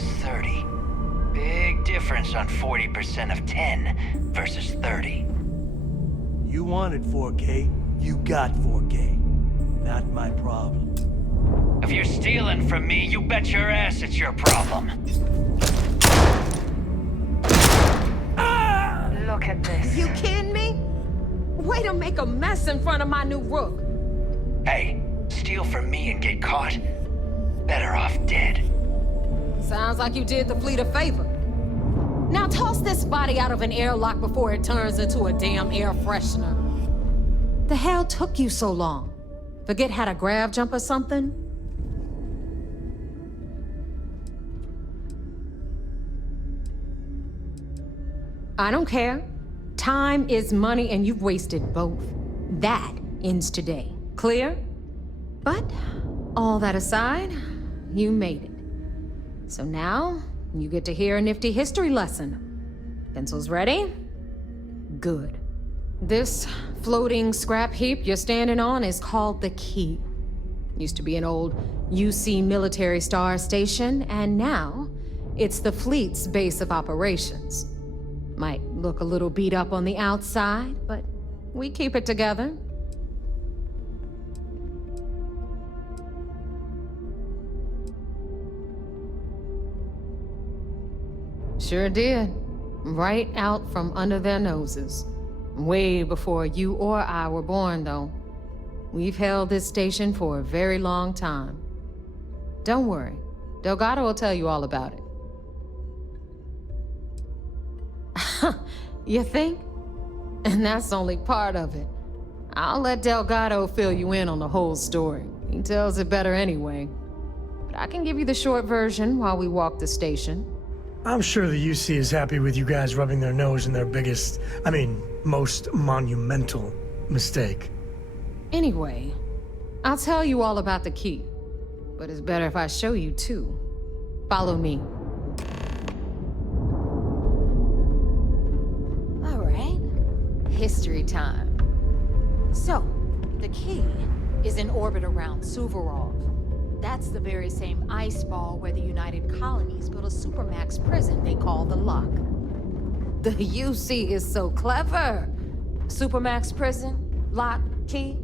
was 30. Big difference on 40% of 10 versus 30. You wanted 4K, you got 4K. Not my problem. If you're stealing from me, you bet your ass it's your problem. Look at this. You kidding me? Way to make a mess in front of my new rook. Hey, steal from me and get caught? Better off dead. Sounds like you did the fleet a favor. Now toss this body out of an airlock before it turns into a damn air freshener. The hell took you so long? Forget how to grav jump or something? I don't care. Time is money and you've wasted both. That ends today. Clear? But all that aside, you made it. So now, you get to hear a nifty history lesson. Pencils ready? Good. This floating scrap heap you're standing on is called the Key. Used to be an old UC military star station, and now it's the fleet's base of operations. Might look a little beat up on the outside, but we keep it together. Sure did. Right out from under their noses. Way before you or I were born, though. We've held this station for a very long time. Don't worry. Delgado will tell you all about it. You think? And that's only part of it. I'll let Delgado fill you in on the whole story. He tells it better anyway. But I can give you the short version while we walk the station. I'm sure the UC is happy with you guys rubbing their nose in their most monumental mistake. Anyway, I'll tell you all about the Key. But it's better if I show you too. Follow me. All right, history time. So, the Key is in orbit around Suvorov. That's the very same ice ball where the United Colonies built a supermax prison they call the Lock. The UC is so clever. Supermax prison, Lock, Key.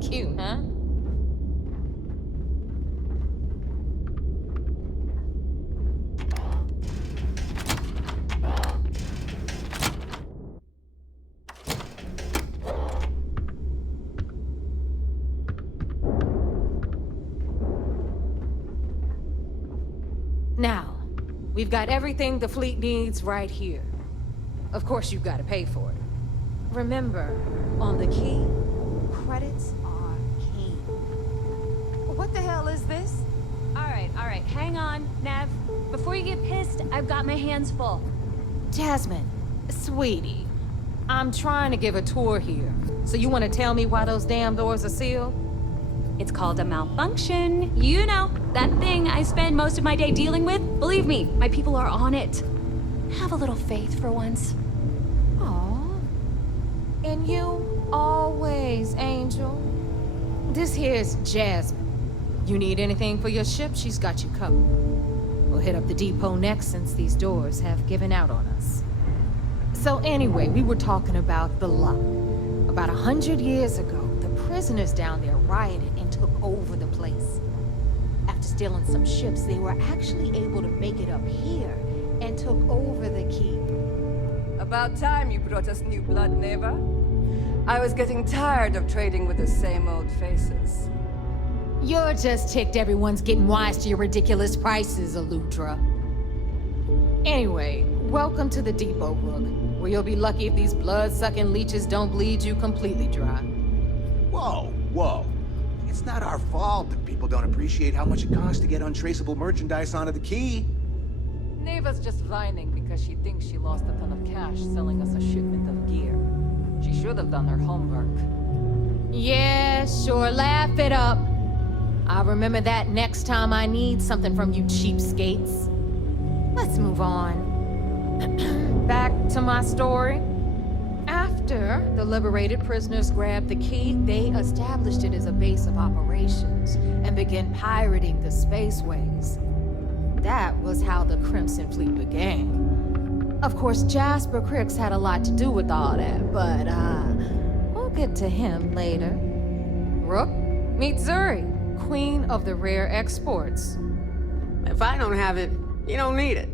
Cute, huh? Now, we've got everything the fleet needs right here. Of course, you've got to pay for it. Remember, on the Key, credits are king. What the hell is this? All right, hang on, Nev. Before you get pissed, I've got my hands full. Jasmine, sweetie, I'm trying to give a tour here. So you want to tell me why those damn doors are sealed? It's called a malfunction. You know, that thing I spend most of my day dealing with. Believe me, my people are on it. Have a little faith for once. Aw. And you always, Angel. This here's Jasmine. You need anything for your ship, she's got you covered. We'll hit up the depot next since these doors have given out on us. So anyway, we were talking about the Lock. About 100 years ago, the prisoners down there rioted and took over the place. After stealing some ships, they were actually able to make it up here and took over the Key. About time you brought us new blood, Neva. I was getting tired of trading with the same old faces. You're just ticked everyone's getting wise to your ridiculous prices, Aludra. Anyway, welcome to the depot, Rook, where you'll be lucky if these blood-sucking leeches don't bleed you completely dry. Whoa. It's not our fault that people don't appreciate how much it costs to get untraceable merchandise onto the Key. Neva's just whining because she thinks she lost a ton of cash selling us a shipment of gear. She should have done her homework. Yeah, sure, laugh it up. I'll remember that next time I need something from you cheapskates. Let's move on. Back to my story. After the liberated prisoners grabbed the Key, they established it as a base of operations and began pirating the spaceways. That was how the Crimson Fleet began. Of course, Jasper Cricks had a lot to do with all that, but, we'll get to him later. Rook, meet Zuri, queen of the rare exports. If I don't have it, you don't need it.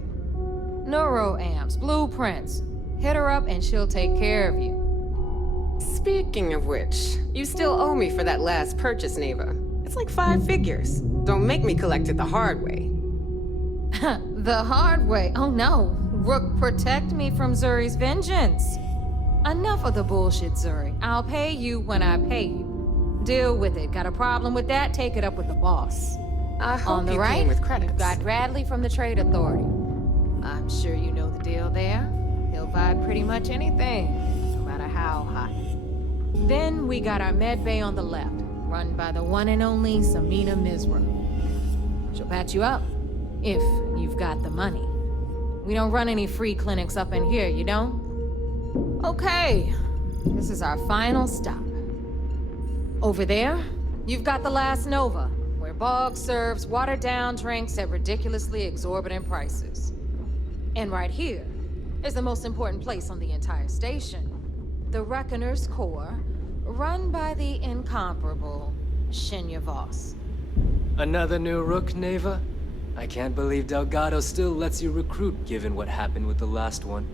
Neuroamps, blueprints. Hit her up and she'll take care of you. Speaking of which, you still owe me for that last purchase, Neva. It's like 5 figures. Don't make me collect it the hard way. The hard way? Oh no. Rook, protect me from Zuri's vengeance. Enough of the bullshit, Zuri. I'll pay you when I pay you. Deal with it. Got a problem with that? Take it up with the boss. I hope On the you right, came with credits. got Bradley from the Trade Authority. I'm sure you know the deal there. He'll buy pretty much anything, no matter how high. Then we got our med bay on the left, run by the one and only Samina Mizra. She'll patch you up, if you've got the money. We don't run any free clinics up in here, you don't? Okay, this is our final stop. Over there, you've got the last Nova, where Bog serves watered-down drinks at ridiculously exorbitant prices. And right here is the most important place on the entire station. The Reckoner's Core, run by the incomparable Shinya Voss. Another new Rook, Neva? I can't believe Delgado still lets you recruit given what happened with the last one.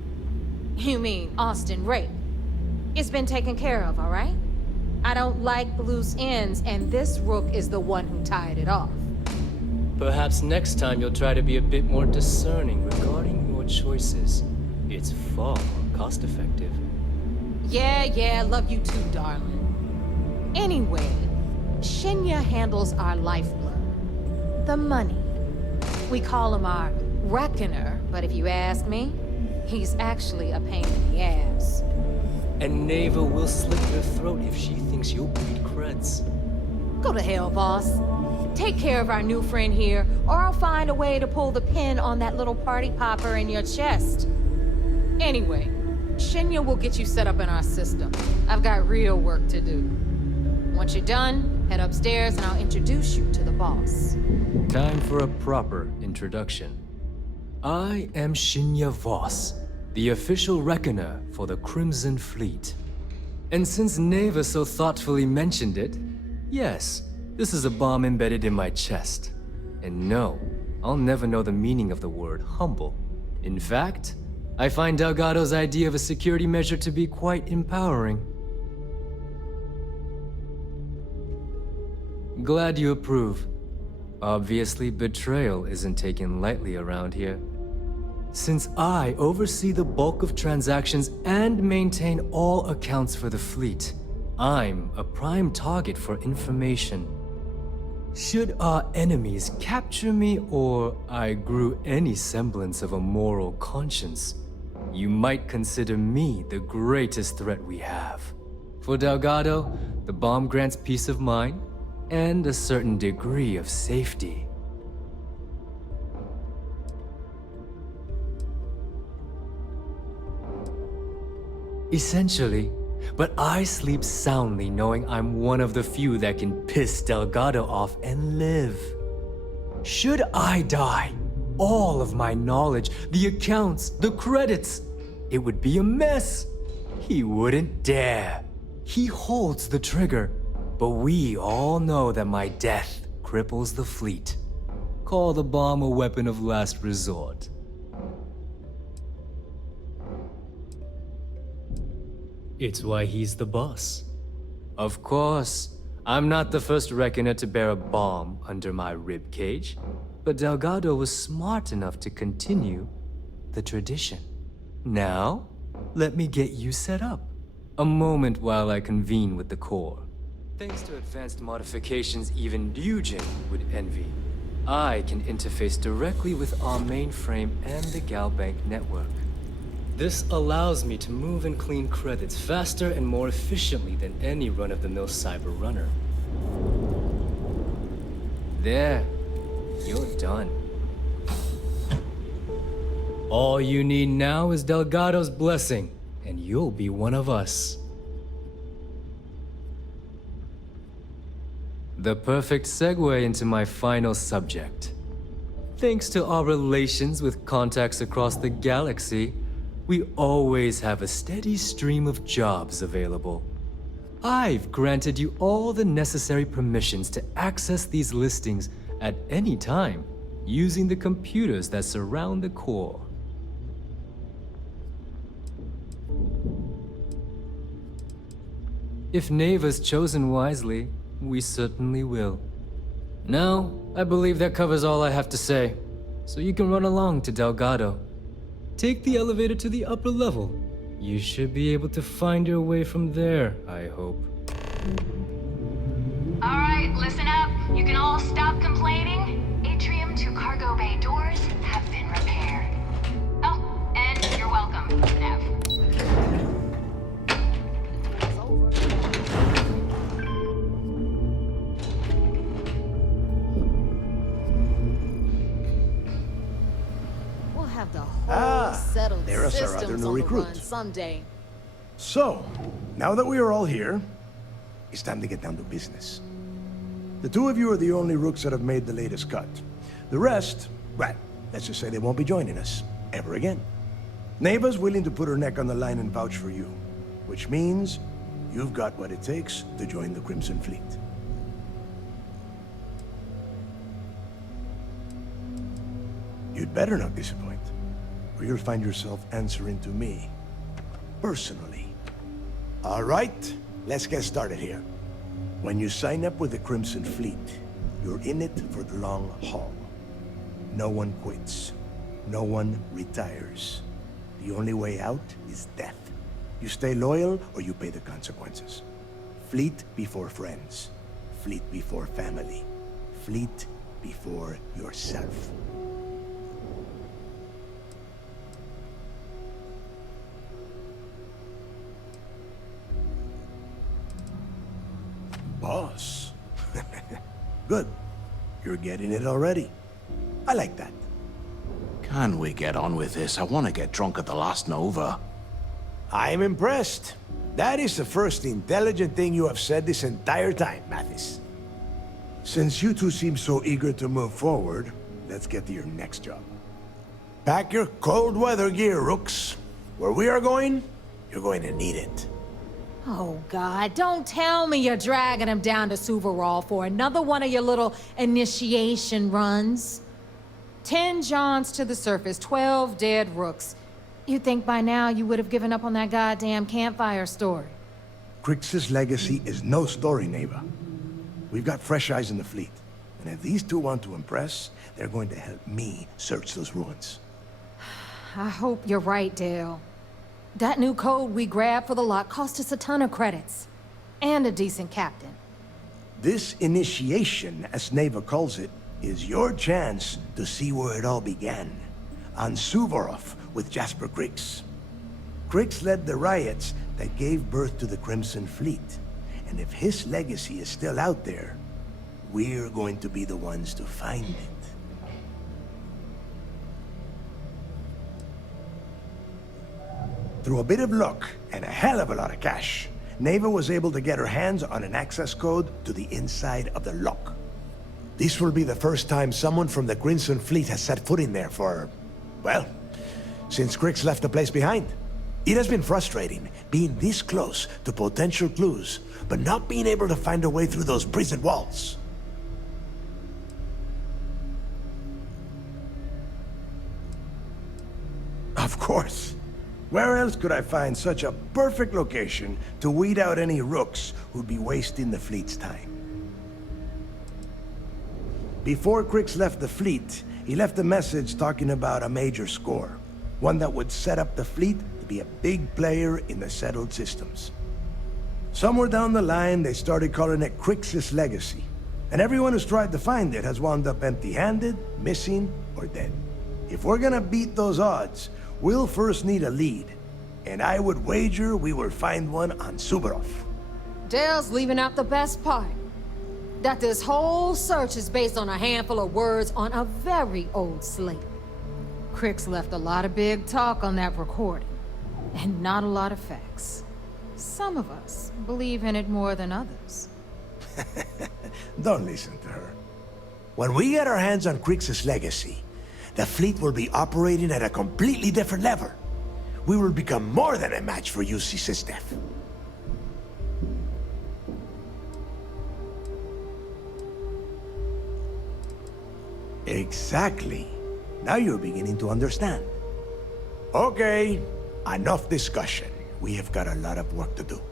You mean Austin Ray? It's been taken care of, all right? I don't like loose ends, and this Rook is the one who tied it off. Perhaps next time you'll try to be a bit more discerning regarding your choices. It's far more cost-effective. Yeah, love you too, darling. Anyway, Shinya handles our lifeblood. The money. We call him our Reckoner, but if you ask me, he's actually a pain in the ass. And Neva will slit your throat if she thinks you'll breed creds. Go to hell, boss. Take care of our new friend here, or I'll find a way to pull the pin on that little party popper in your chest. Anyway, Shinya will get you set up in our system. I've got real work to do. Once you're done, head upstairs and I'll introduce you to the boss. Time for a proper introduction. I am Shinya Voss, the official reckoner for the Crimson Fleet. And since Neva so thoughtfully mentioned it, yes, this is a bomb embedded in my chest. And no, I'll never know the meaning of the word humble. In fact, I find Delgado's idea of a security measure to be quite empowering. Glad you approve. Obviously, betrayal isn't taken lightly around here. Since I oversee the bulk of transactions and maintain all accounts for the fleet, I'm a prime target for information. Should our enemies capture me or I grew any semblance of a moral conscience, you might consider me the greatest threat we have. For Delgado, the bomb grants peace of mind and a certain degree of safety. Essentially, but I sleep soundly knowing I'm one of the few that can piss Delgado off and live. Should I die, all of my knowledge, the accounts, the credits, it would be a mess. He wouldn't dare. He holds the trigger, but we all know that my death cripples the fleet. Call the bomb a weapon of last resort. It's why he's the boss. Of course, I'm not the first reckoner to bear a bomb under my ribcage, but Delgado was smart enough to continue the tradition. Now, let me get you set up. A moment while I convene with the core. Thanks to advanced modifications even Ryujin would envy, I can interface directly with our mainframe and the Galbank network. This allows me to move and clean credits faster and more efficiently than any run-of-the-mill cyber runner. There, you're done. All you need now is Delgado's blessing, and you'll be one of us. The perfect segue into my final subject. Thanks to our relations with contacts across the galaxy, we always have a steady stream of jobs available. I've granted you all the necessary permissions to access these listings at any time, using the computers that surround the core. If Neva's chosen wisely, we certainly will. Now, I believe that covers all I have to say, so you can run along to Delgado. Take the elevator to the upper level. You should be able to find your way from there, I hope. All right, listen up. You can all stop complaining. Atrium to cargo bay doors have been repaired. Oh, and you're welcome, Nev. We'll have the whole settled there's our systems other on new the recruit. run someday. So, now that we are all here, it's time to get down to business. The two of you are the only rooks that have made the latest cut. The rest, well, let's just say they won't be joining us ever again. Neva's willing to put her neck on the line and vouch for you, which means you've got what it takes to join the Crimson Fleet. You'd better not disappoint, or you'll find yourself answering to me, personally. All right, let's get started here. When you sign up with the Crimson Fleet, you're in it for the long haul. No one quits. No one retires. The only way out is death. You stay loyal or you pay the consequences. Fleet before friends. Fleet before family. Fleet before yourself. Boss. Good. You're getting it already. I like that. Can we get on with this? I want to get drunk at the last Nova. I'm impressed. That is the first intelligent thing you have said this entire time, Mathis. Since you two seem so eager to move forward, let's get to your next job. Pack your cold weather gear, Rooks. Where we are going, you're going to need it. Oh, God, don't tell me you're dragging him down to Suvarall for another one of your little initiation runs. 10 Johns to the surface, 12 dead rooks. You'd think by now you would have given up on that goddamn campfire story. Crix's legacy is no story, Neva. We've got fresh eyes in the fleet. And if these two want to impress, they're going to help me search those ruins. I hope you're right, Dale. That new code we grabbed for the lot cost us a ton of credits. And a decent captain. This initiation, as Neva calls it, is your chance to see where it all began. On Suvorov with Jasper Crix. Crix led the riots that gave birth to the Crimson Fleet. And if his legacy is still out there, we're going to be the ones to find it. Through a bit of luck and a hell of a lot of cash, Neva was able to get her hands on an access code to the inside of the lock. This will be the first time someone from the Crimson Fleet has set foot in there for, well, since Crix left the place behind. It has been frustrating being this close to potential clues, but not being able to find a way through those prison walls. Of course. Where else could I find such a perfect location to weed out any rooks who'd be wasting the fleet's time? Before Crix left the fleet, he left a message talking about a major score. One that would set up the fleet to be a big player in the settled systems. Somewhere down the line, they started calling it Crix's legacy. And everyone who's tried to find it has wound up empty-handed, missing, or dead. If we're gonna beat those odds, we'll first need a lead. And I would wager we will find one on Suvorov. Dale's leaving out the best part. That this whole search is based on a handful of words on a very old slate. Crix left a lot of big talk on that recording, and not a lot of facts. Some of us believe in it more than others. Don't listen to her. When we get our hands on Crix's legacy, the fleet will be operating at a completely different level. We will become more than a match for UC System. Exactly. Now you're beginning to understand. Okay, enough discussion. We have got a lot of work to do.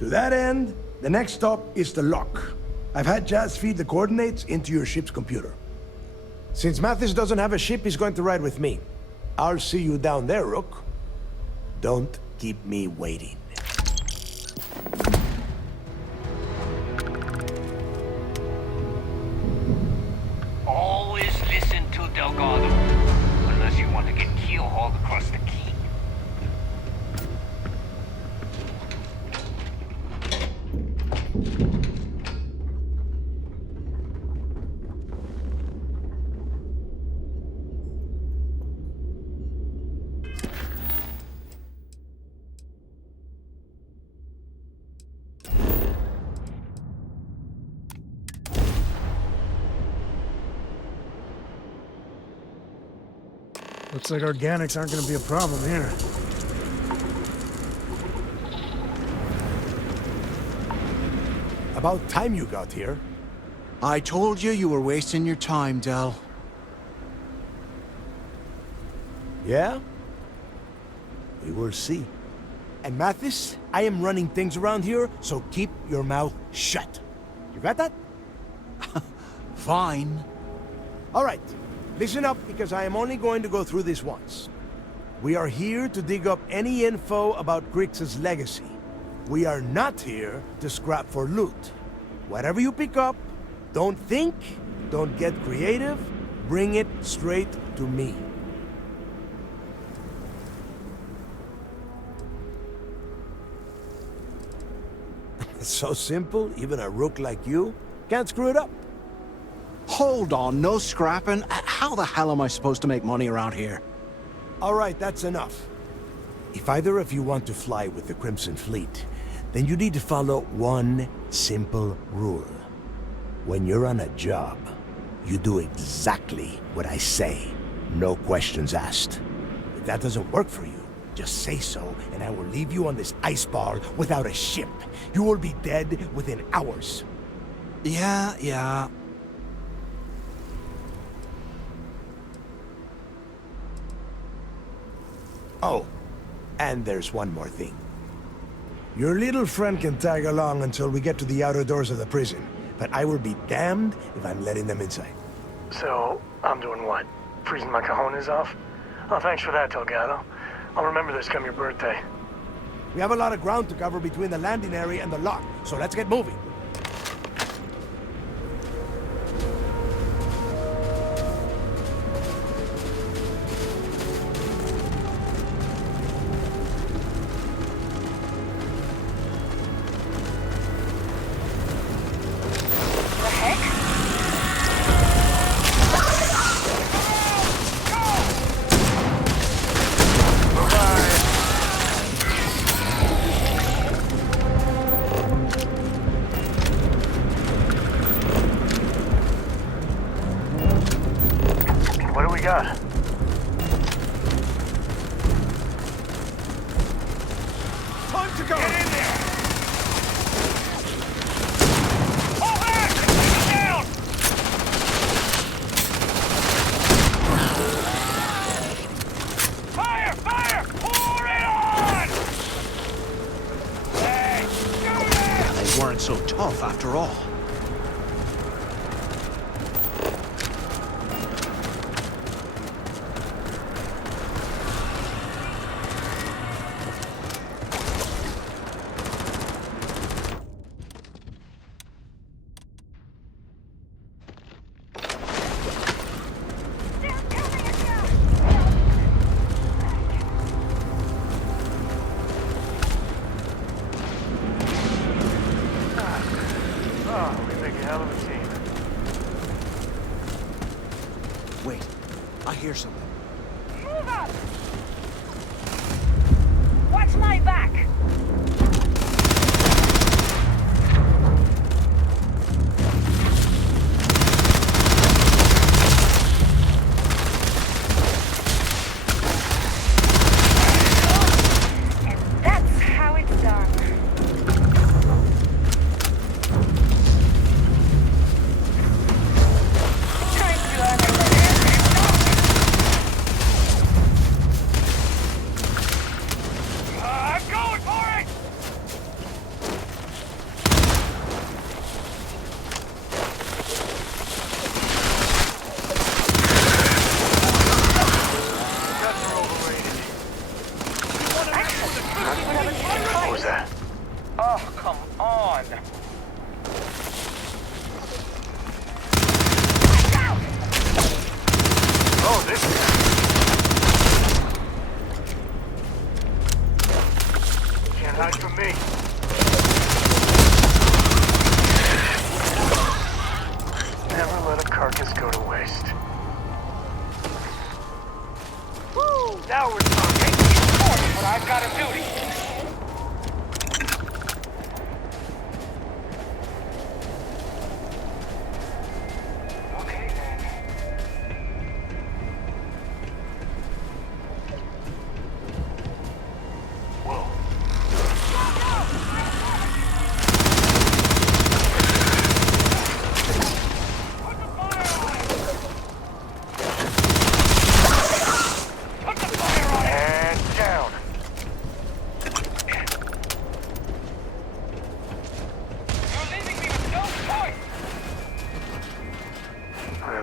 To that end, the next stop is the lock. I've had Jazz feed the coordinates into your ship's computer. Since Mathis doesn't have a ship, he's going to ride with me. I'll see you down there, Rook. Don't keep me waiting. Always listen to Delgado, unless you want to get keel-hauled across the key. Looks like organics aren't going to be a problem here. About time you got here. I told you you were wasting your time, Del. Yeah? We will see. And Mathis, I am running things around here, so keep your mouth shut. You got that? Fine. All right. Listen up, because I am only going to go through this once. We are here to dig up any info about Grix's legacy. We are not here to scrap for loot. Whatever you pick up, don't think, don't get creative, bring it straight to me. It's so simple, even a rook like you can't screw it up. Hold on, no scrapping. How the hell am I supposed to make money around here? All right, that's enough. If either of you want to fly with the Crimson Fleet, then you need to follow one simple rule. When you're on a job, you do exactly what I say. No questions asked. If that doesn't work for you, just say so, and I will leave you on this ice bar without a ship. You will be dead within hours. Yeah. Oh, and there's one more thing. Your little friend can tag along until we get to the outer doors of the prison, but I will be damned if I'm letting them inside. So, I'm doing what? Freezing my cojones off? Oh, thanks for that, Delgado. I'll remember this come your birthday. We have a lot of ground to cover between the landing area and the lock, so let's get moving. got? Time to go! Get in there! Pull back! Get down! Fire! Fire! Pour it on! Hey, shoot it! They weren't so tough after all. Wait, I hear something. Move up! Watch my back! this guy. Can't hide from me. Never let a carcass go to waste. Woo! Now we're talking. But I've got a duty. Okay then. Whoa.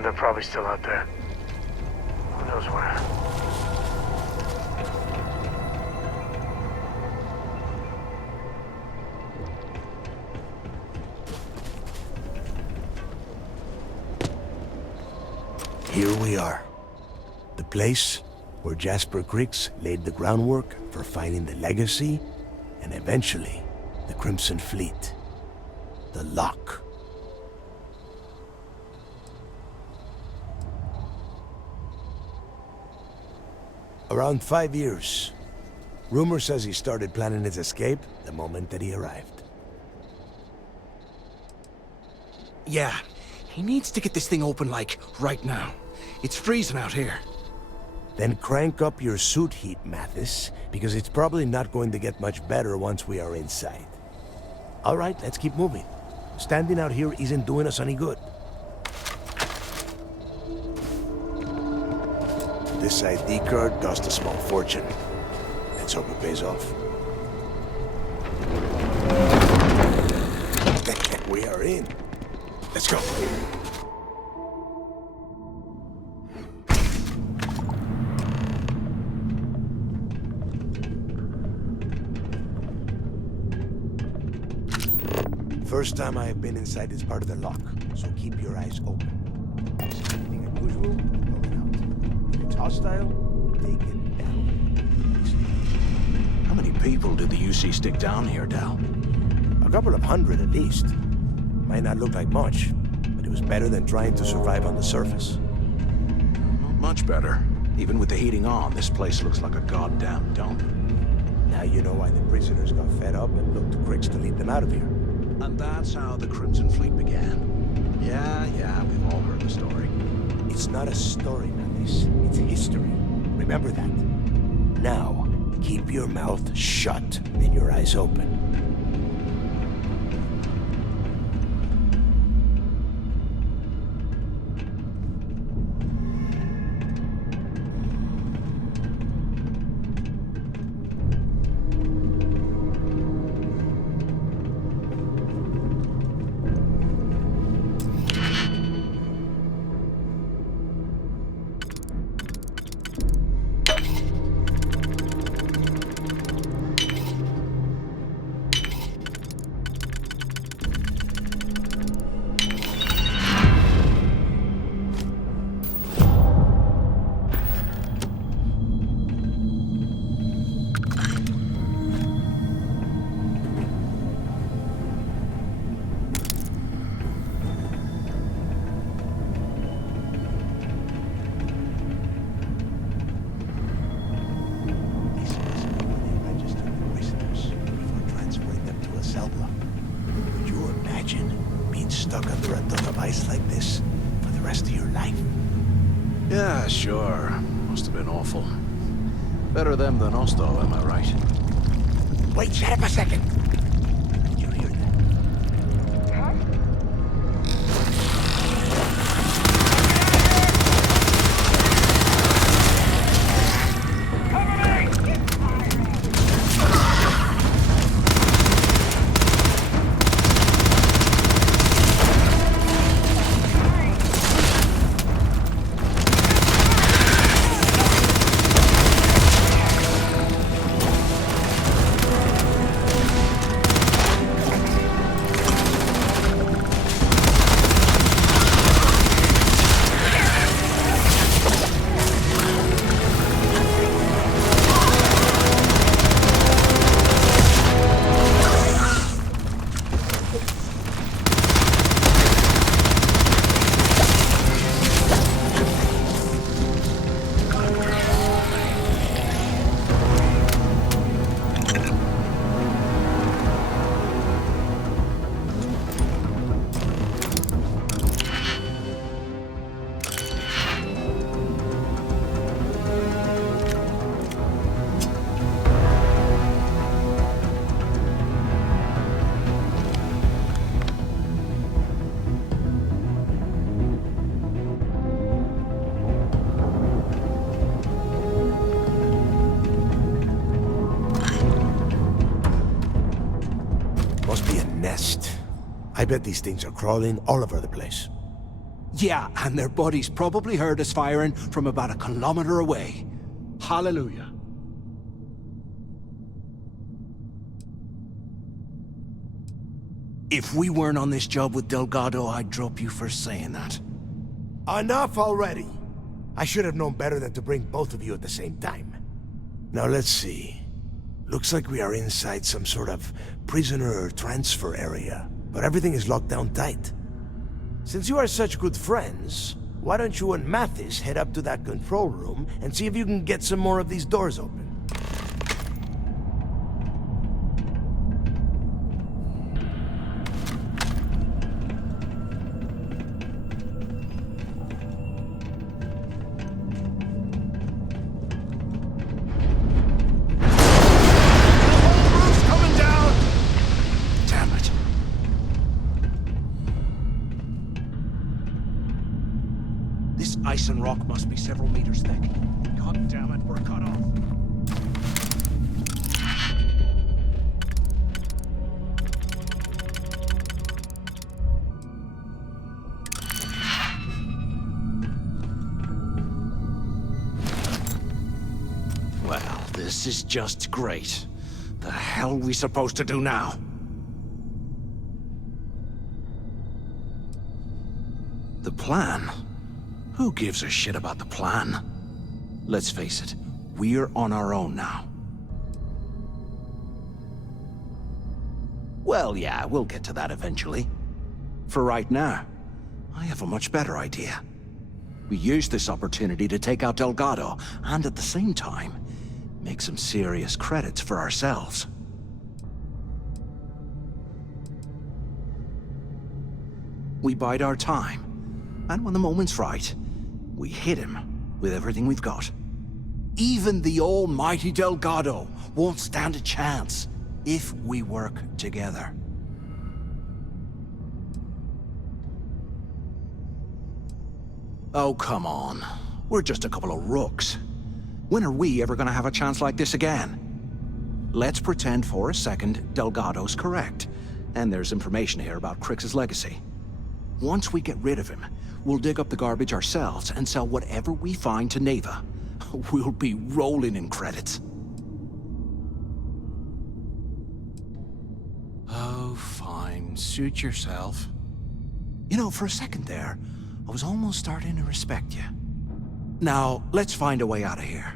They're probably still out there. Who knows where? Here we are. The place where Jasper Griggs laid the groundwork for finding the legacy and eventually the Crimson Fleet. The Lock. Around 5 years. Rumor says he started planning his escape the moment that he arrived. Yeah, he needs to get this thing open, like, right now. It's freezing out here. Then crank up your suit heat, Mathis, because it's probably not going to get much better once we are inside. All right, let's keep moving. Standing out here isn't doing us any good. This ID card cost a small fortune. Let's hope it pays off. We are in. Let's go. First time I have been inside this part of the lock, so keep your eyes open. Is there anything unusual? Hostile, take it down. How many people did the UC stick down here, Dal? A couple of hundred at least. Might not look like much, but it was better than trying to survive on the surface. Not much better. Even with the heating on, this place looks like a goddamn dump. Now you know why the prisoners got fed up and looked to Griggs to lead them out of here. And that's how the Crimson Fleet began. Yeah, we've all heard the story. It's not a story, Mathis. It's history. Remember that. Now, keep your mouth shut and your eyes open. Yeah, sure. Must have been awful. Better them than us, though, am I right? Wait, shut up a second. Did you hear that? Huh? I bet these things are crawling all over the place. Yeah, and their buddies probably heard us firing from about a kilometer away. Hallelujah. If we weren't on this job with Delgado, I'd drop you for saying that. Enough already! I should have known better than to bring both of you at the same time. Now let's see. Looks like we are inside some sort of prisoner transfer area, but everything is locked down tight. Since you are such good friends, why don't you and Mathis head up to that control room and see if you can get some more of these doors open? Ice and rock must be several meters thick. God damn it, we're cut off. Well, this is just great. The hell are we supposed to do now? The plan? Who gives a shit about the plan? Let's face it, we're on our own now. Well, yeah, we'll get to that eventually. For right now, I have a much better idea. We use this opportunity to take out Delgado, and at the same time, make some serious credits for ourselves. We bide our time, and when the moment's right, we hit him with everything we've got. Even the almighty Delgado won't stand a chance if we work together. Oh, come on. We're just a couple of rooks. When are we ever gonna have a chance like this again? Let's pretend for a second Delgado's correct, and there's information here about Crix's legacy. Once we get rid of him, we'll dig up the garbage ourselves and sell whatever we find to Neva. We'll be rolling in credits. Oh, fine. Suit yourself. You know, for a second there, I was almost starting to respect you. Now, let's find a way out of here.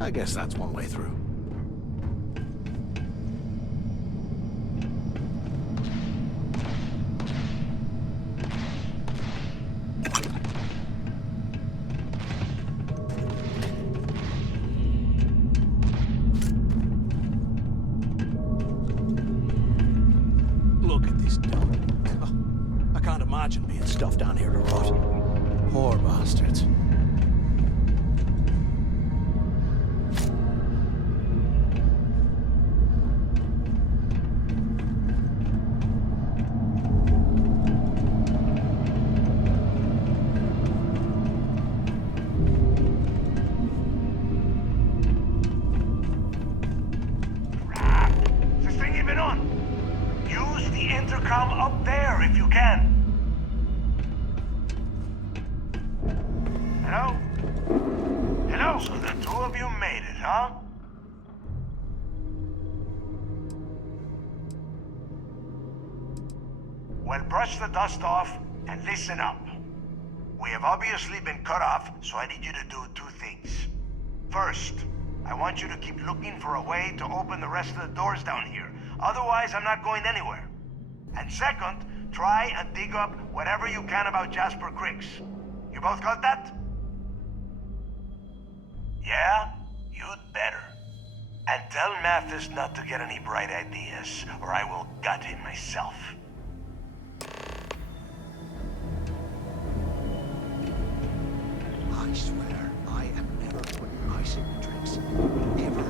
I guess that's one way through. Look at this dump. I can't imagine being stuffed down here to rot. Poor bastards. Well, brush the dust off and listen up. We have obviously been cut off, so I need you to do two things. First, I want you to keep looking for a way to open the rest of the doors down here. Otherwise, I'm not going anywhere. And second, try and dig up whatever you can about Jasper Crix. You both got that? Yeah? You'd better. And tell Mathis not to get any bright ideas, or I will gut him myself. I swear, I am never putting ice in the drinks. Ever.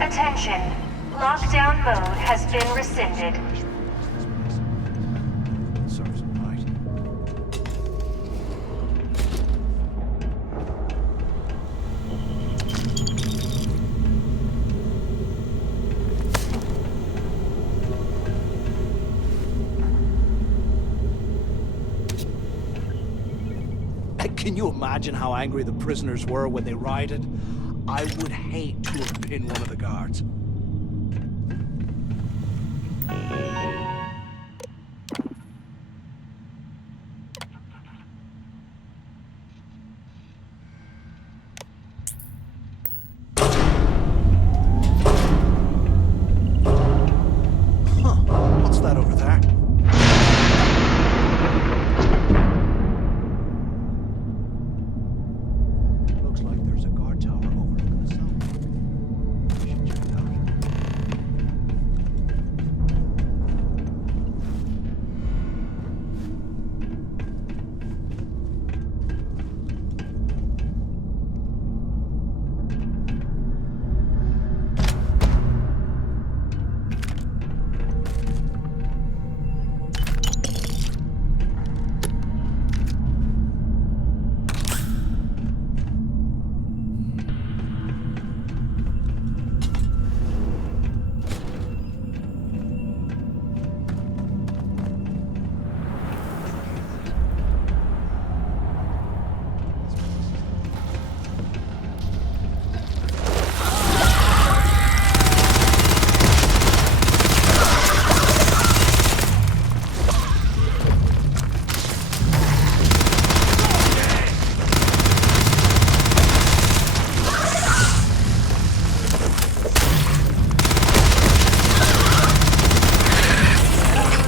Attention. Lockdown mode has been rescinded. Serves me right. Can you imagine how angry the prisoners were when they rioted? I would hate to have been one of the guards. Huh, what's that over there? Looks like there's a guard tower overlooking the zone. We should check it out.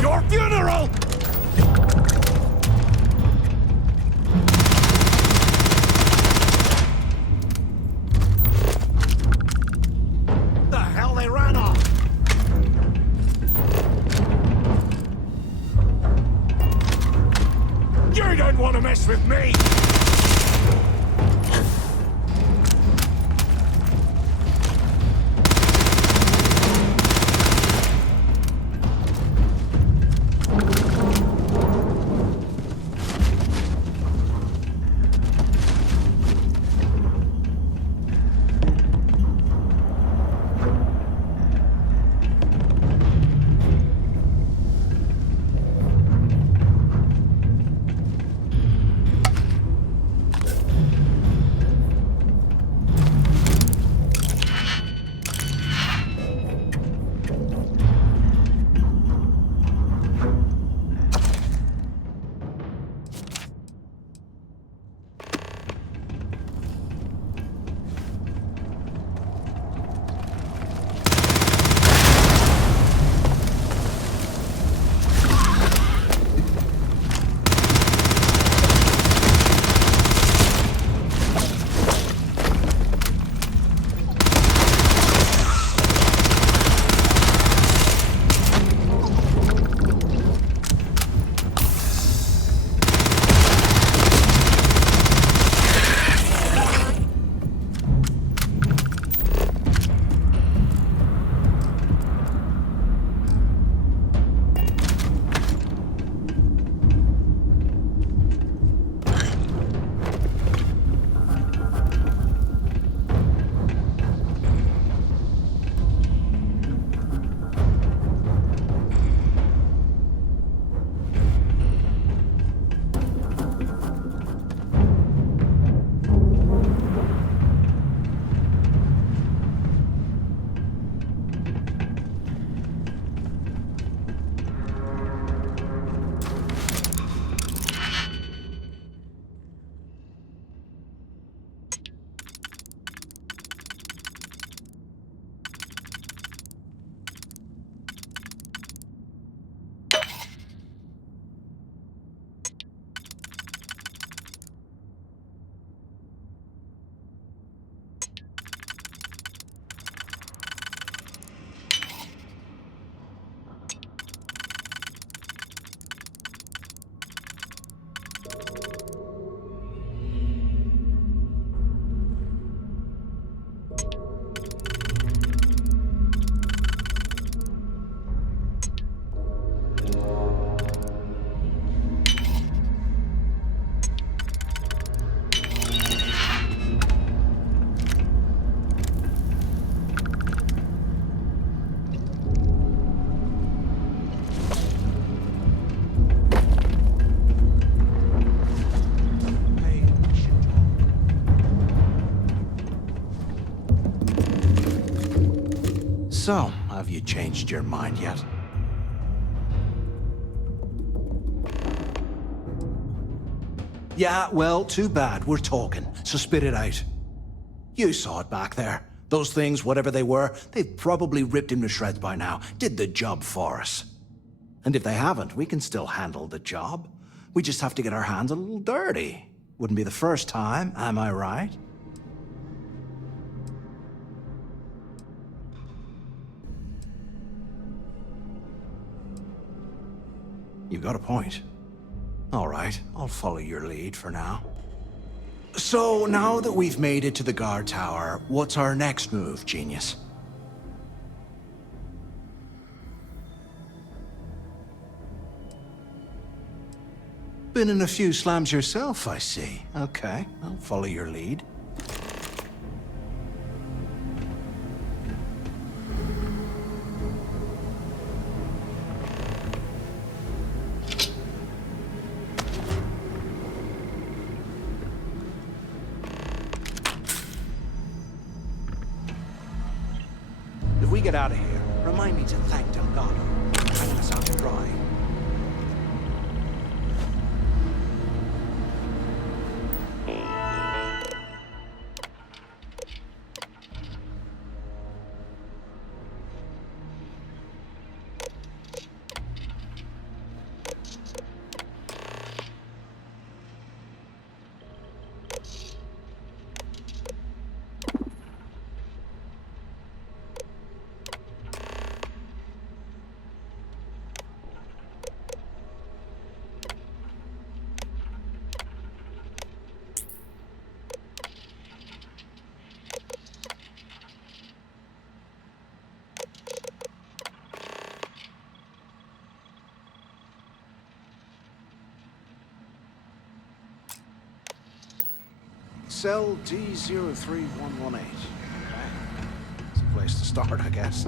Your funeral! The hell they ran off! You don't want to mess with me! So, have you changed your mind yet? Yeah, well, too bad. We're talking, so spit it out. You saw it back there. Those things, whatever they were, they've probably ripped him to shreds by now. Did the job for us. And if they haven't, we can still handle the job. We just have to get our hands a little dirty. Wouldn't be the first time, am I right? You got a point. All right, I'll follow your lead for now. So, now that we've made it to the guard tower, what's our next move, genius? Been in a few slams yourself, I see. Okay, I'll follow your lead. If we get out of here, remind me to thank Delgado for hanging us out to dry. Cell D03118. Okay. It's a place to start, I guess.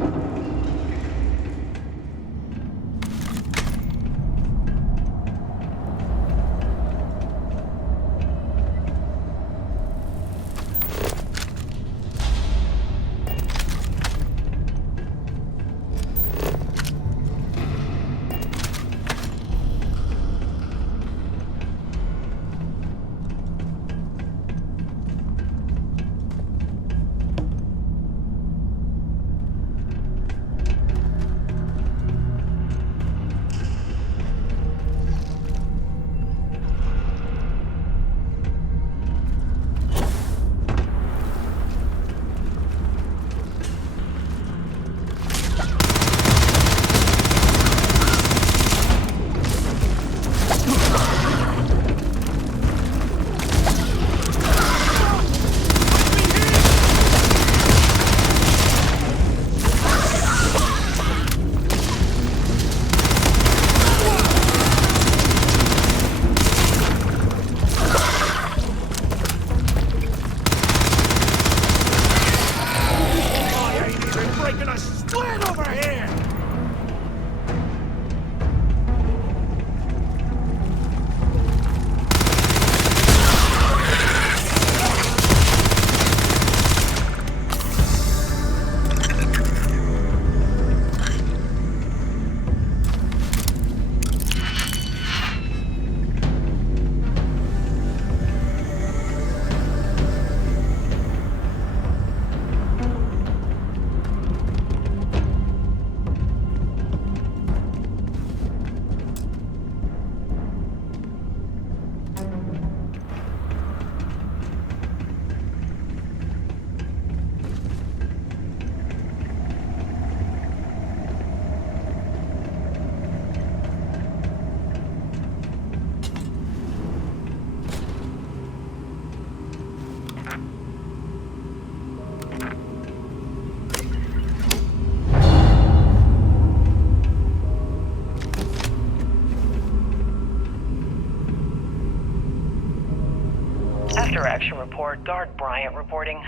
Action report, Guard Bryant reporting.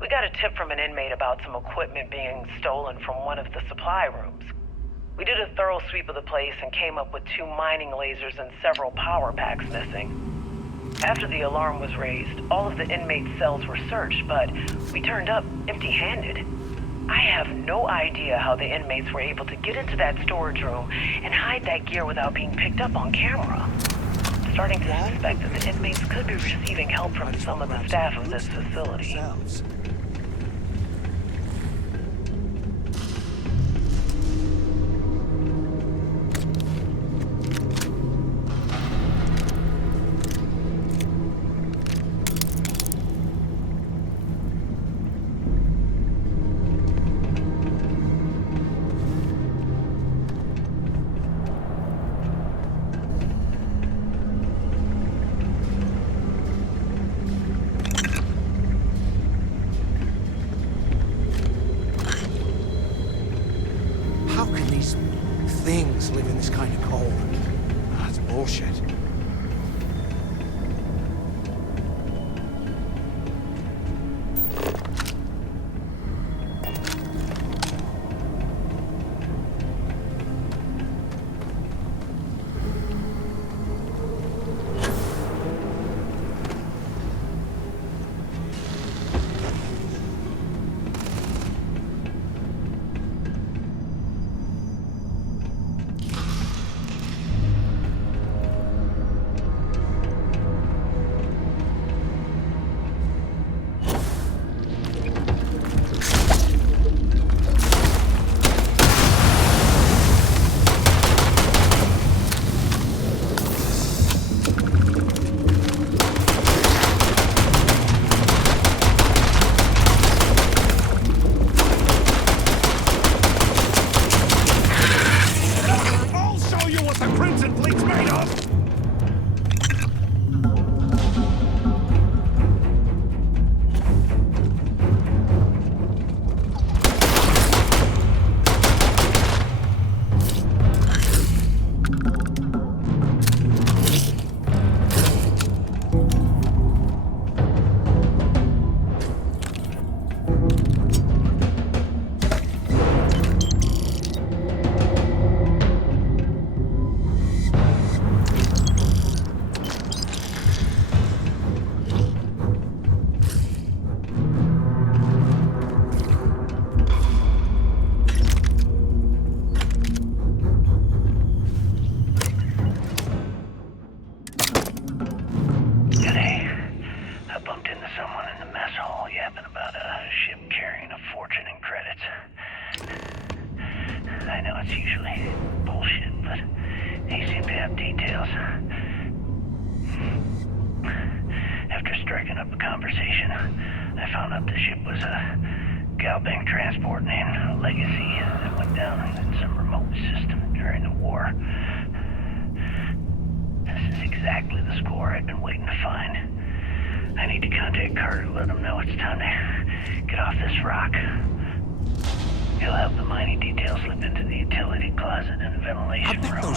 We got a tip from an inmate about some equipment being stolen from one of the supply rooms. We did a thorough sweep of the place and came up with 2 mining lasers and several power packs missing. After the alarm was raised, all of the inmates' cells were searched, but we turned up empty-handed. I have no idea how the inmates were able to get into that storage room and hide that gear without being picked up on camera. I'm starting to suspect that the inmates could be receiving help from some of the staff of this facility. Things live in this kind of cold. That's bullshit.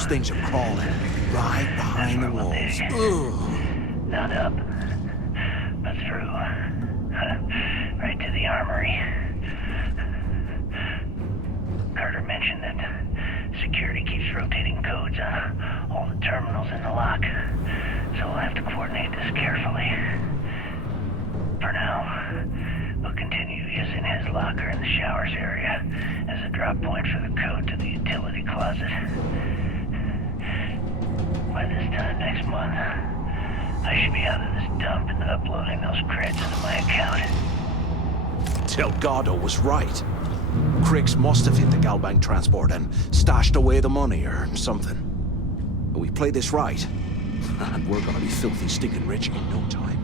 Things are crawling right behind the walls. Not up, but through. Right to the armory. Carter mentioned that security keeps rotating codes on all the terminals in the lock, so we'll have to coordinate this carefully. For now, we'll continue using his locker in the showers area as a drop point for the code to the utility closet. By this time next month, I should be out of this dump and uploading those creds into my account. Delgado was right. Cricks must have hit the Galbank transport and stashed away the money or something. We play this right, and we're gonna be filthy stinking rich in no time.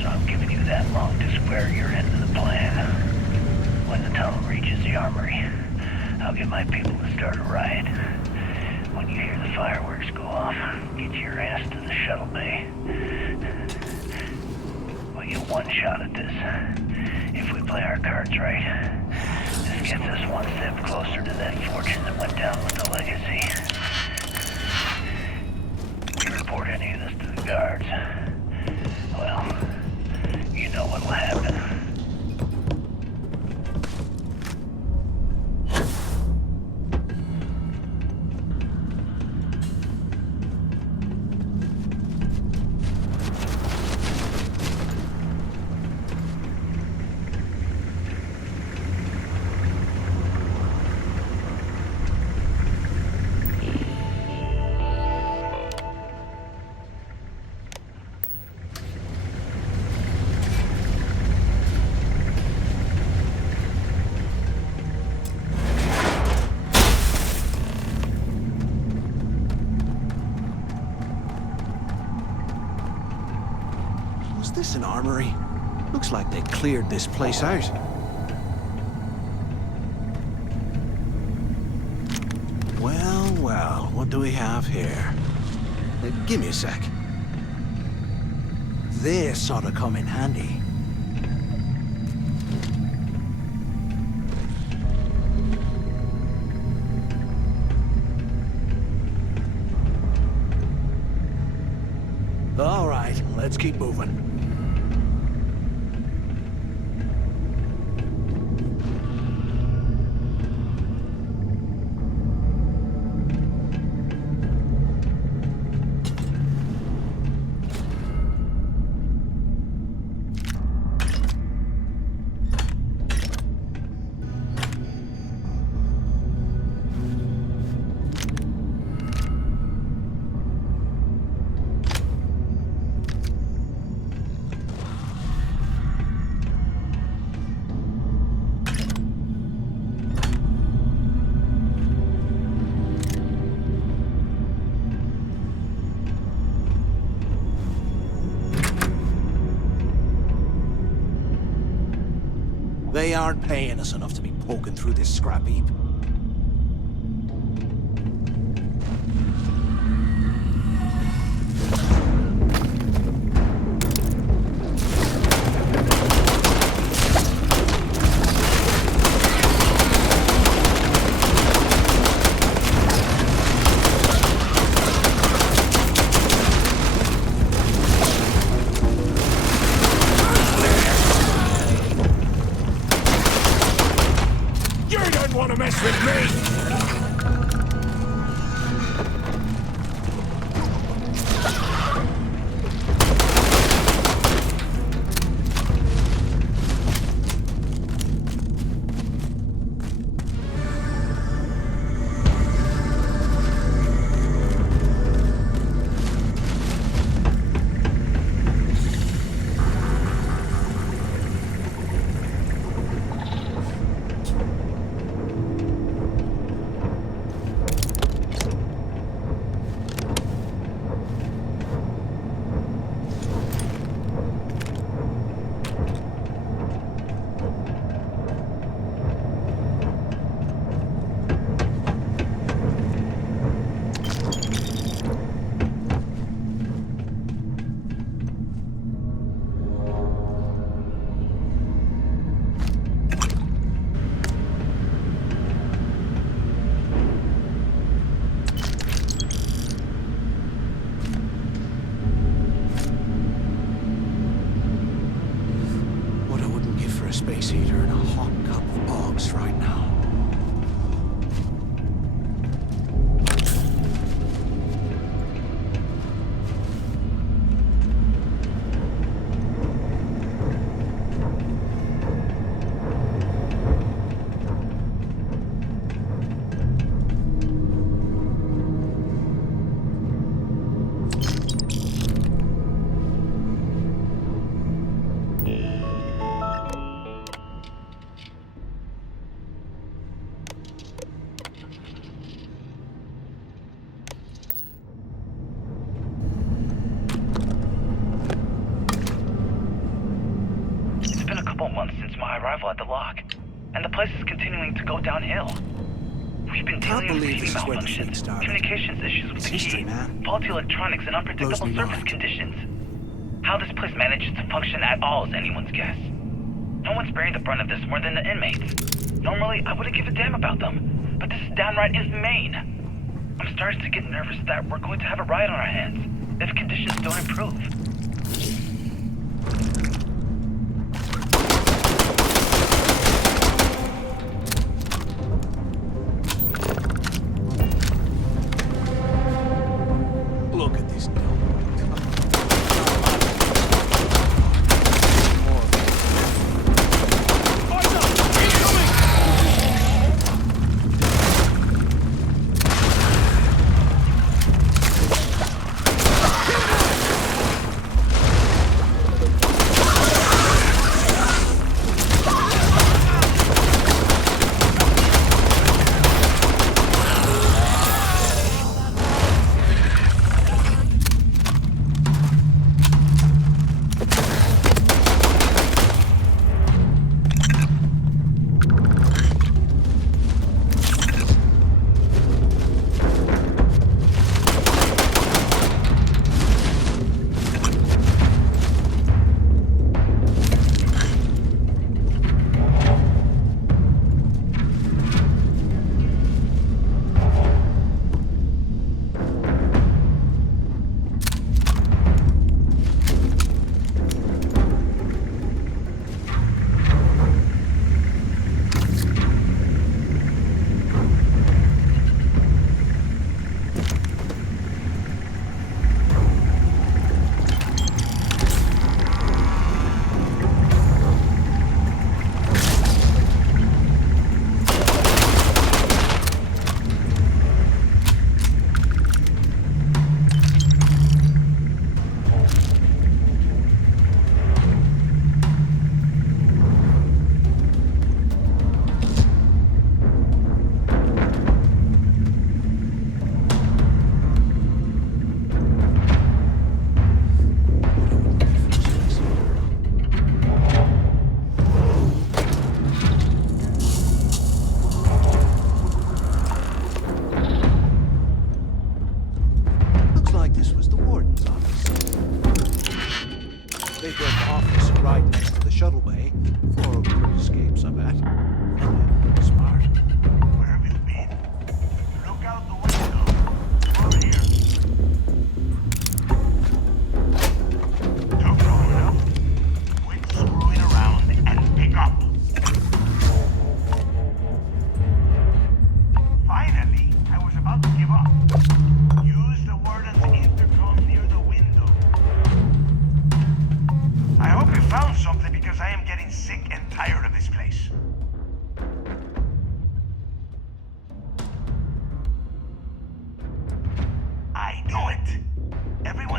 So I'm giving you that long to square your end of the plan. When the tunnel reaches the armory, I'll get my people to start a riot. When you hear the fireworks go off, get your ass to the shuttle bay. We get one shot at this. If we play our cards right, this gets us one step closer to that fortune that went down with the legacy. We report any of this to the guards. Well, you know what will happen. Was this an armory? Looks like they cleared this place out. Well, well, what do we have here? Give me a sec. This ought to come in handy. All right, let's keep moving. They aren't paying us enough to be poking through this scrap heap. Space heater and a hot cup of bogs right now. my arrival at the lock, and the place is continuing to go downhill. We've been dealing with TV malfunctions, communications issues with the key, faulty electronics, and unpredictable surface conditions. How this place manages to function at all is anyone's guess. No one's bearing the brunt of this more than the inmates. Normally, I wouldn't give a damn about them, but this is downright inhumane. I'm starting to get nervous that we're going to have a riot on our hands if conditions don't improve. Look at this now.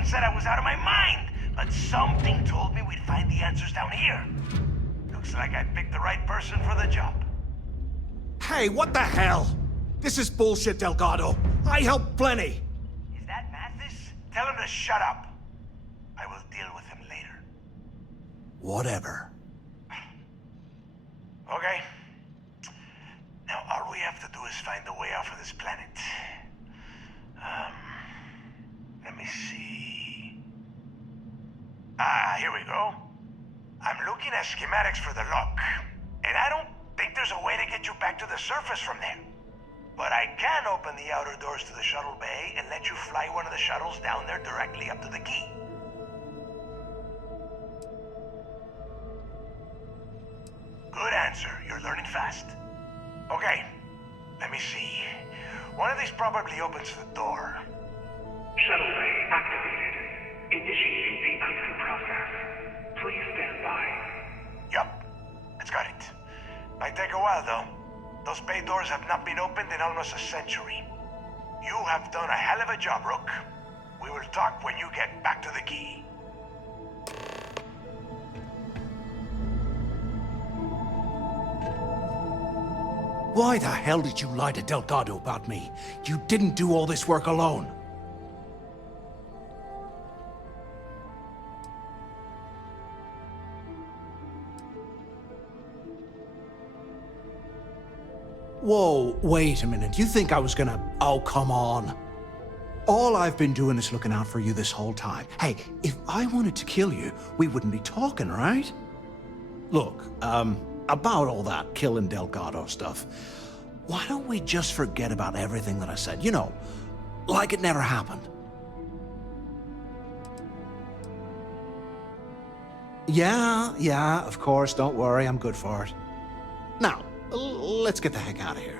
Said I was out of my mind, but something told me we'd find the answers down here. Looks like I picked the right person for the job. Hey, what the hell? This is bullshit, Delgado. I helped plenty. Is that Mathis? Tell him to shut up. I will deal with him later. Whatever. Okay. Now all we have to do is find the way off of this planet. Let me see. Here we go. I'm looking at schematics for the lock, and I don't think there's a way to get you back to the surface from there. But I can open the outer doors to the shuttle bay and let you fly one of the shuttles down there directly up to the key. Good answer. You're learning fast. Okay, let me see. One of these probably opens the door. Shuttle bay activated. Initiating the icing process. Please stand by. Yup, it's got it. Might take a while though. Those bay doors have not been opened in almost a century. You have done a hell of a job, Rook. We will talk when you get back to the key. Why the hell did you lie to Delgado about me? You didn't do all this work alone. Whoa, wait a minute. You think I was gonna... Oh, come on. All I've been doing is looking out for you this whole time. Hey, if I wanted to kill you, we wouldn't be talking, right? Look, about all that killing Delgado stuff, why don't we just forget about everything that I said? You know, like it never happened. Yeah, of course, don't worry, I'm good for it. Now, let's get the heck out of here.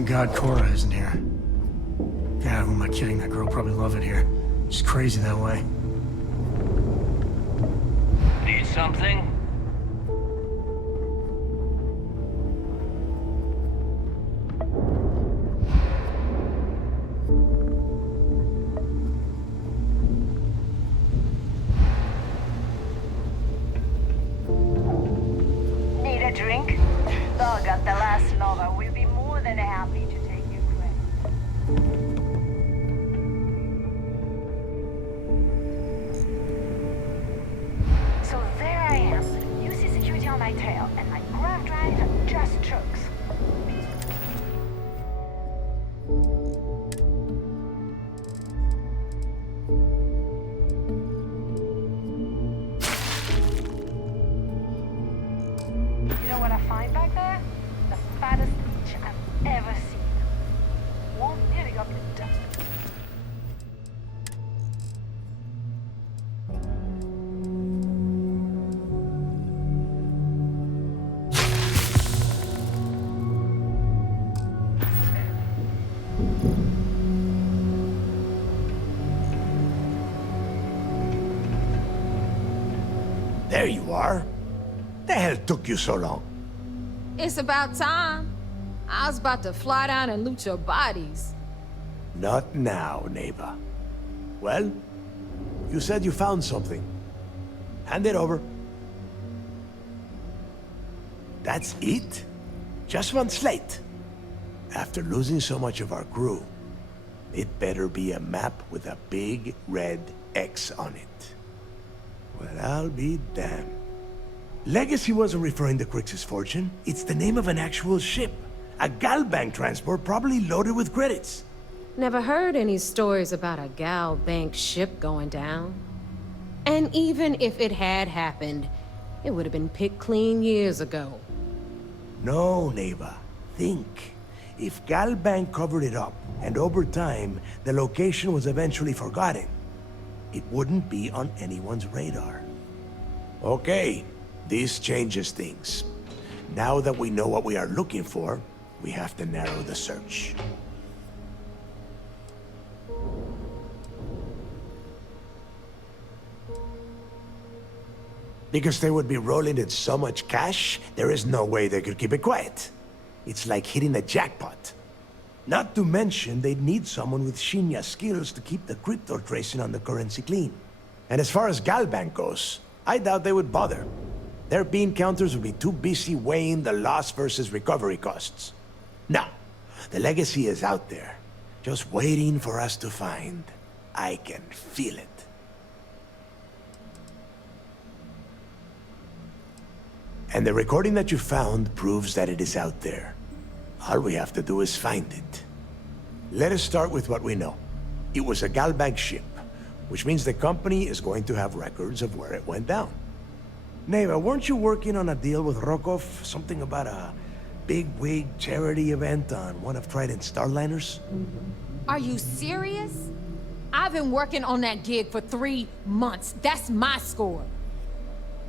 Thank God Cora isn't here. God, who am I kidding? That girl probably love it here. She's crazy that way. Need something? Need a drink? Dog at the last lover will be more than happy to take your credit. So there I am. You see security on my tail, and my grab drive just chokes. You know what I find back there? The fattest leech I've ever seen. One nearly got me done. There you are. The hell took you so long? It's about time. I was about to fly down and loot your bodies. Not now, neighbor. Well, you said you found something. Hand it over. That's it? Just one slate? After losing so much of our crew, it better be a map with a big red X on it. Well, I'll be damned. Legacy wasn't referring to Crix's fortune. It's the name of an actual ship. A Galbank transport probably loaded with credits. Never heard any stories about a Gal Bank ship going down. And even if it had happened, it would have been picked clean years ago. No, neighbor. Think. If Galbank covered it up, and over time, the location was eventually forgotten, it wouldn't be on anyone's radar. Okay, this changes things. Now that we know what we are looking for, we have to narrow the search. Because they would be rolling in so much cash, there is no way they could keep it quiet. It's like hitting a jackpot. Not to mention, they'd need someone with Shinya skills to keep the crypto tracing on the currency clean. And as far as Galbank goes, I doubt they would bother. Their bean counters would be too busy weighing the loss versus recovery costs. No, the legacy is out there, just waiting for us to find. I can feel it. And the recording that you found proves that it is out there. All we have to do is find it. Let us start with what we know. It was a Galbank ship, which means the company is going to have records of where it went down. Neva, weren't you working on a deal with Rokov? Something about a big-wig charity event on one of Trident's Starliners? Are you serious? I've been working on that gig for 3 months. That's my score.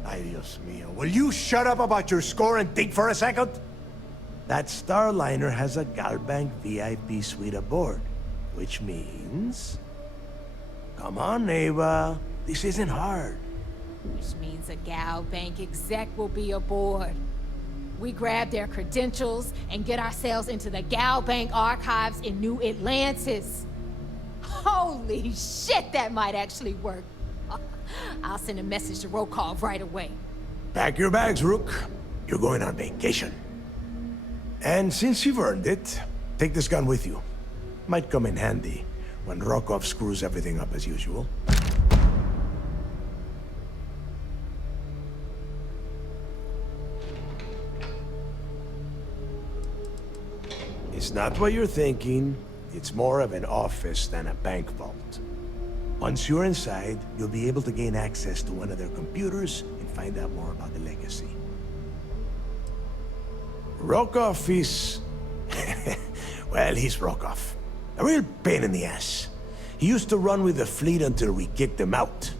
Ay, Dios mío. Will you shut up about your score and think for a second? That Starliner has a Galbank VIP suite aboard, which means... Come on, Neva. This isn't hard. Which means a Gal Bank exec will be aboard. We grab their credentials and get ourselves into the Gal Bank archives in New Atlantis. Holy shit, that might actually work. I'll send a message to Rokov right away. Pack your bags, Rook. You're going on vacation. And since you've earned it, take this gun with you. Might come in handy when Rokov screws everything up as usual. It's not what you're thinking. It's more of an office than a bank vault. Once you're inside, you'll be able to gain access to one of their computers and find out more about the legacy. Rokov is... well, he's Rokov. A real pain in the ass. He used to run with the fleet until we kicked him out.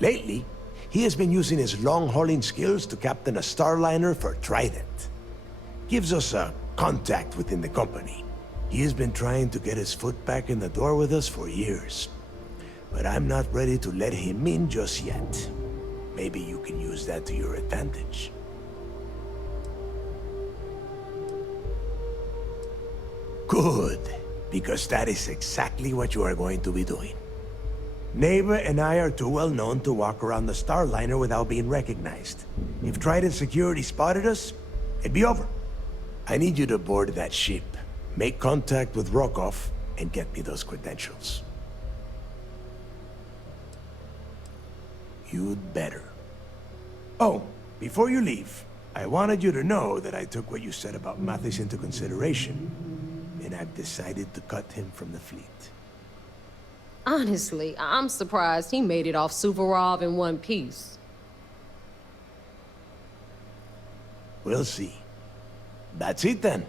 Lately, he has been using his long-hauling skills to captain a Starliner for Trident. Gives us a contact within the company. He has been trying to get his foot back in the door with us for years. But I'm not ready to let him in just yet. Maybe you can use that to your advantage. Good, because that is exactly what you are going to be doing. Neva and I are too well known to walk around the Starliner without being recognized. If Trident Security spotted us, it'd be over. I need you to board that ship, make contact with Rokov, and get me those credentials. You'd better. Oh, before you leave, I wanted you to know that I took what you said about Mathis into consideration, and I've decided to cut him from the fleet. Honestly, I'm surprised he made it off Suvorov in one piece. We'll see. That's it then.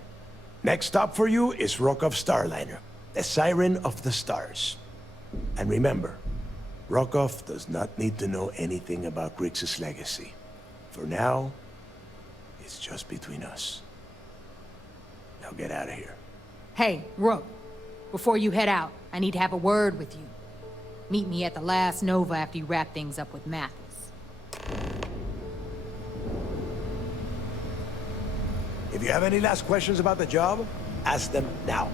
Next stop for you is Rokov Starliner, the Siren of the Stars. And remember, Rokov does not need to know anything about Grixis' legacy. For now, it's just between us. Now get out of here. Hey, Rook, before you head out, I need to have a word with you. Meet me at the last Nova after you wrap things up with Mathis. If you have any last questions about the job, ask them now.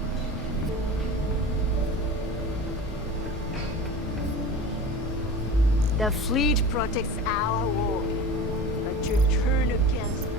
The fleet protects our world, but you turn against us.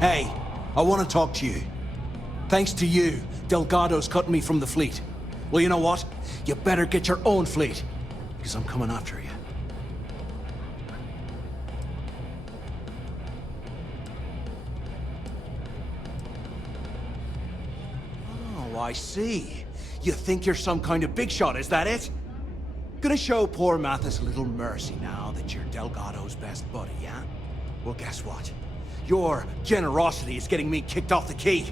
Hey, I want to talk to you. Thanks to you, Delgado's cutting me from the fleet. Well, you know what? You better get your own fleet, because I'm coming after you. Oh, I see. You think you're some kind of big shot, is that it? Gonna show poor Mathis a little mercy now that you're Delgado's best buddy, yeah? Well, guess what? Your generosity is getting me kicked off the key.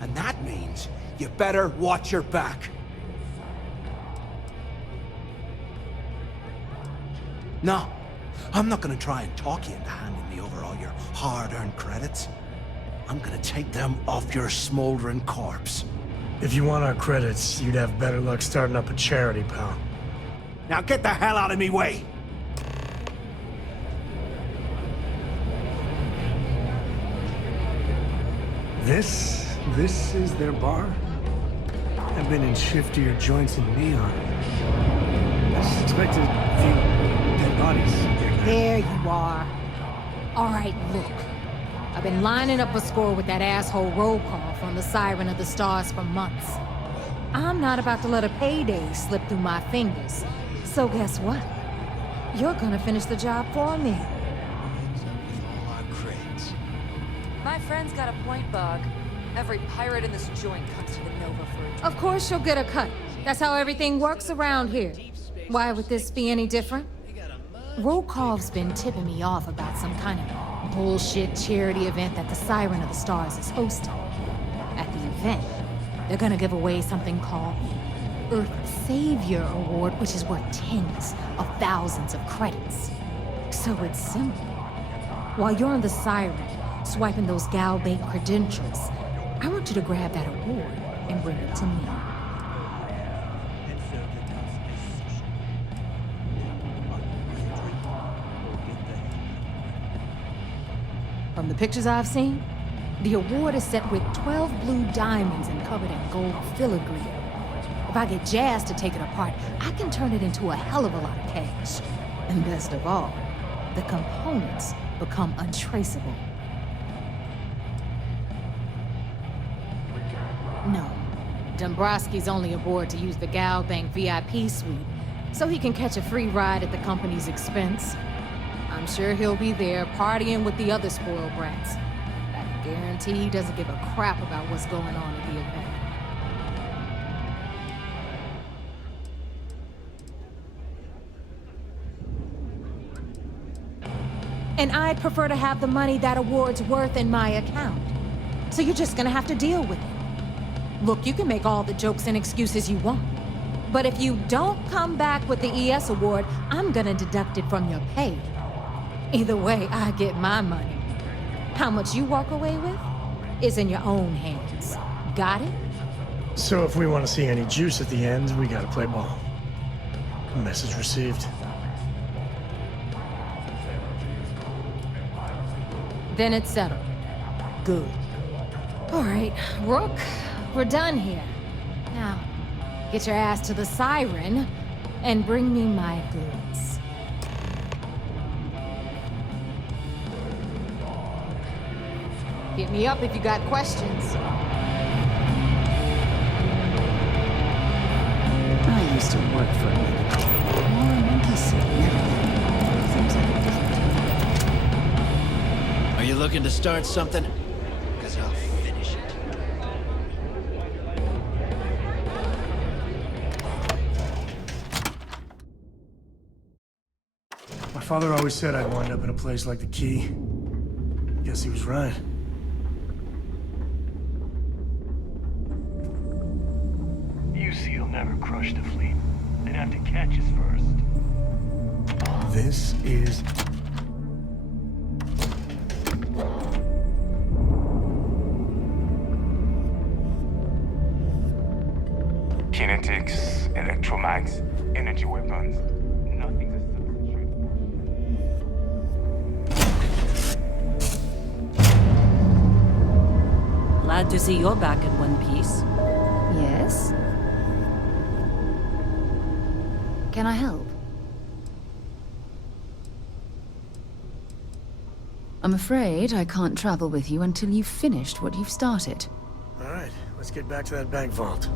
And that means you better watch your back. No, I'm not gonna try and talk you into handing me over all your hard-earned credits. I'm gonna take them off your smoldering corpse. If you want our credits, you'd have better luck starting up a charity, pal. Now get the hell out of me way! This is their bar? I've been in shiftier joints in Neon. I just expected a few dead bodies. There you are. All right, look. I've been lining up a score with that asshole roll call from the Siren of the Stars for months. I'm not about to let a payday slip through my fingers. So guess what? You're gonna finish the job for me. My friend's got a point, Bug. Every pirate in this joint comes to the Nova for a drink. Of course you'll get a cut. That's how everything works around here. Why would this be any different? Rokov's been tipping me off about some kind of bullshit charity event that the Siren of the Stars is hosting. At the event, they're gonna give away something called the Earth Savior Award, which is worth tens of thousands of credits. So it's simple. While you're on the Siren, swiping those gal-bait credentials, I want you to grab that award and bring it to me. From the pictures I've seen, the award is set with 12 blue diamonds and covered in gold filigree. If I get Jazz to take it apart, I can turn it into a hell of a lot of cash. And best of all, the components become untraceable. No, Dombrowski's only aboard to use the Gal Bank VIP suite, so he can catch a free ride at the company's expense. I'm sure he'll be there partying with the other spoiled brats. I guarantee he doesn't give a crap about what's going on at the event. And I'd prefer to have the money that award's worth in my account. So you're just gonna have to deal with it. Look, you can make all the jokes and excuses you want. But if you don't come back with the ES award, I'm gonna deduct it from your pay. Either way, I get my money. How much you walk away with is in your own hands. Got it? So if we want to see any juice at the end, we gotta play ball. Message received. Then it's settled. Good. All right, Rook, we're done here. Now, get your ass to the Siren and bring me my goods. Hit me up if you got questions. I used to work for a minute. More monkey suit and everything. Seems like a different. Are you looking to start something? Because I'll finish it. My father always said I'd wind up in a place like the Key. Guess he was right. UC'll never crush the fleet. They'd have to catch us first. This is... Kinetics, electromags, energy weapons. Nothing's a substitute. Glad to see you're back in one piece. Yes? Can I help? I'm afraid I can't travel with you until you've finished what you've started. All right, let's get back to that bank vault.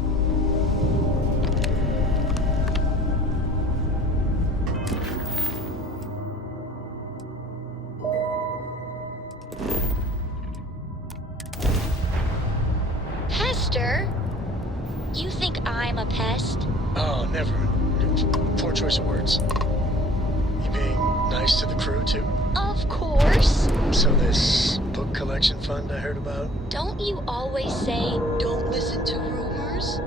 Pester? You think I'm a pest? Oh, never. Poor choice of words. You being nice to the crew, too? Of course. So this book collection fund I heard about? Don't you always say, don't listen to rumors?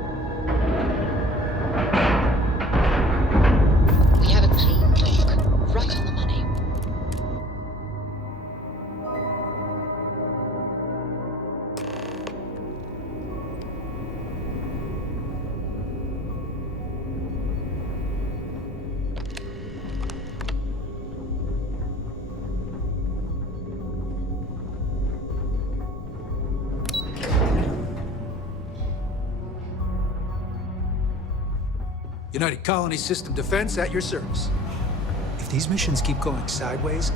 We have a clean book, right on the money. United Colony System Defense at your service. If these missions keep going sideways...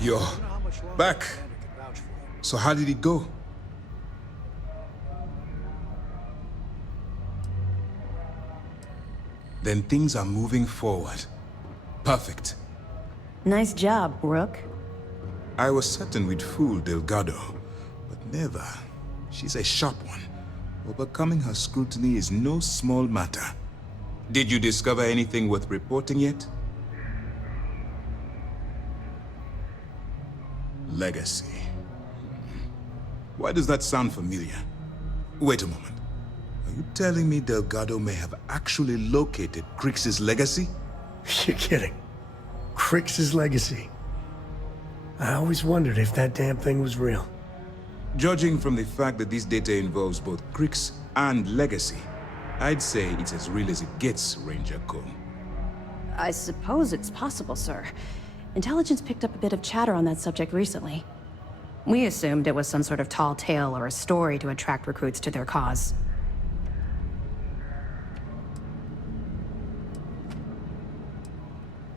You're back. So how did it go? Then things are moving forward. Perfect. Nice job, Rook. I was certain we'd fool Delgado, but never. She's a sharp one. Overcoming her scrutiny is no small matter. Did you discover anything worth reporting yet? Legacy. Why does that sound familiar? Wait a moment. Are you telling me Delgado may have actually located Crix's legacy? You're kidding. Crix's legacy. I always wondered if that damn thing was real. Judging from the fact that this data involves both Crix and legacy, I'd say it's as real as it gets, Ranger Cole. I suppose it's possible, sir. Intelligence picked up a bit of chatter on that subject recently. We assumed it was some sort of tall tale or a story to attract recruits to their cause.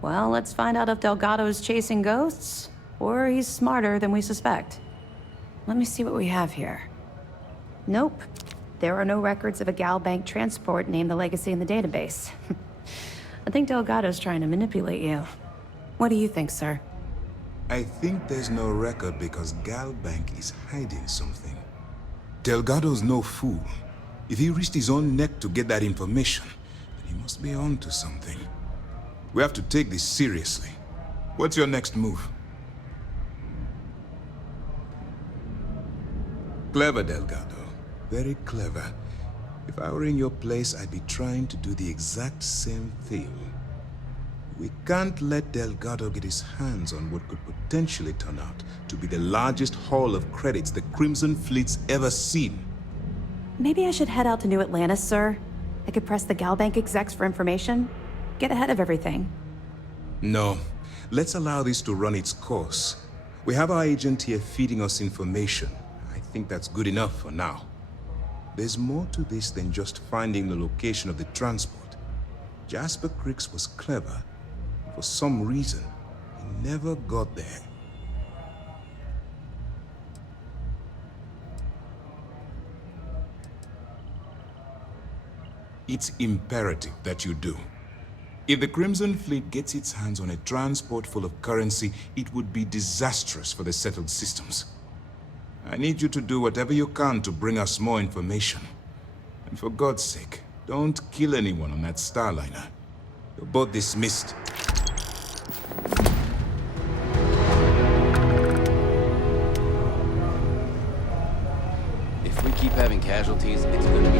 Well, let's find out if Delgado's chasing ghosts, or he's smarter than we suspect. Let me see what we have here. Nope. there are no records of a Gal Bank transport named the Legacy in the database. I think Delgado's trying to manipulate you. What do you think, sir? I think there's no record because Gal Bank is hiding something. Delgado's no fool. If he risked his own neck to get that information, then he must be on to something. We have to take this seriously. What's your next move? Clever, Delgado. Very clever. If I were in your place, I'd be trying to do the exact same thing. We can't let Delgado get his hands on what could potentially turn out to be the largest haul of credits the Crimson Fleet's ever seen. Maybe I should head out to New Atlantis, sir. I could press the Gal Bank execs for information. Get ahead of everything. No. Let's allow this to run its course. We have our agent here feeding us information. I think that's good enough for now. There's more to this than just finding the location of the transport. Jasper Cricks was clever. For some reason, he never got there. It's imperative that you do. If the Crimson Fleet gets its hands on a transport full of currency, it would be disastrous for the settled systems. I need you to do whatever you can to bring us more information. And for God's sake, don't kill anyone on that Starliner. You're both dismissed. If we keep having casualties, it's gonna